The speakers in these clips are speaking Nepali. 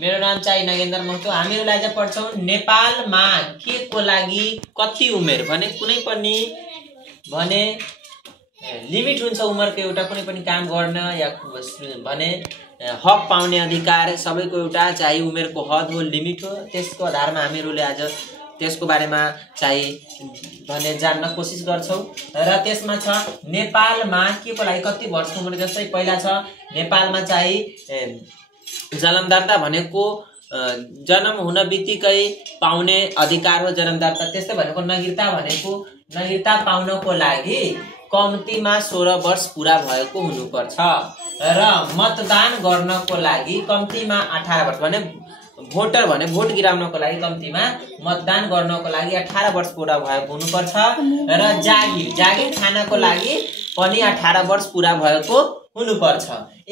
मेरो नाम चाहिँ नगेन्द्र महतो। हामीहरुले आज पढ्छौं नेपालमा के को लागि कति उमेर भने कुनै पनि भने लिमिट हुन्छ उमेरको एउटा कुनै पनि काम गर्न या भने हक पाउने अधिकार सबैको एउटा चाहिँ उमेरको हद हो, लिमिट हो। त्यसको आधारमा हामीहरुले आज त्यसको बारेमा चाहिँ भने जान्न कोसिस गर्छौं र त्यसमा छ नेपालमा के को लागि कति वर्षको उमेर। जस्तै पहिला छ नेपालमा चाहिँ जन्मदाता भनेको जन्म हुन बित्तिकै पाउने अधिकार हो जन्मदाता। त्यस्तै भनेको नागरिकता पाउनको लागि कम्तीमा 16 वर्ष पूरा भएको हुनुपर्छ र मतदान गर्नको लागि कम्तीमा 18 वर्ष भने भोटर भने भोट गिराउनको लागि कम्तीमा मतदान गर्नको लागि 18 वर्ष पूरा भएको हुनुपर्छ र जागिर खानको लागि पनि 18 वर्ष पूरा भएको हुनुपर्छ।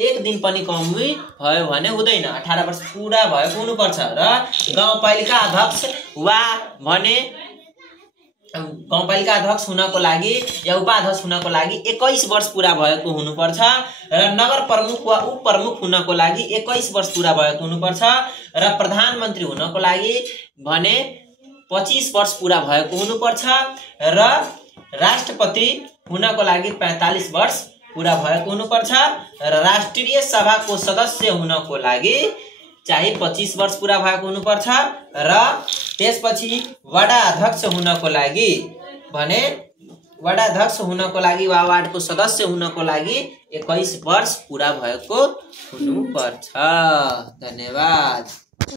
एक दिन पनि कमी भयो भने हुँदैन, 18 वर्ष पूरा भएको हुनुपर्छ र गाउँपालिका अध्यक्ष वा भने गाउँपालिका अध्यक्ष हुनको लागि या उपाध्यक्ष हुनको लागि 21 वर्ष पूरा भएको हुनुपर्छ र नगर प्रमुख वा उपप्रमुख हुनको लागि 21 वर्ष पूरा भएको हुनुपर्छ र प्रधानमन्त्री हुनको लागि भने 25 वर्ष पूरा भएको हुनुपर्छ र राष्ट्रपति हुनको लागि 45 वर्ष पूरा भएको हुनुपर्छ र राष्ट्रिय सभाको सदस्य हुनको लागि चाहिँ 25 वर्ष पूरा भएको हुनुपर्छ र त्यसपछि वडा अध्यक्ष हुनको लागि भने वडा अध्यक्ष हुनको लागि वा वार्डको सदस्य हुनको लागि 21 वर्ष पूरा भएको हुनुपर्छ। धन्यवाद।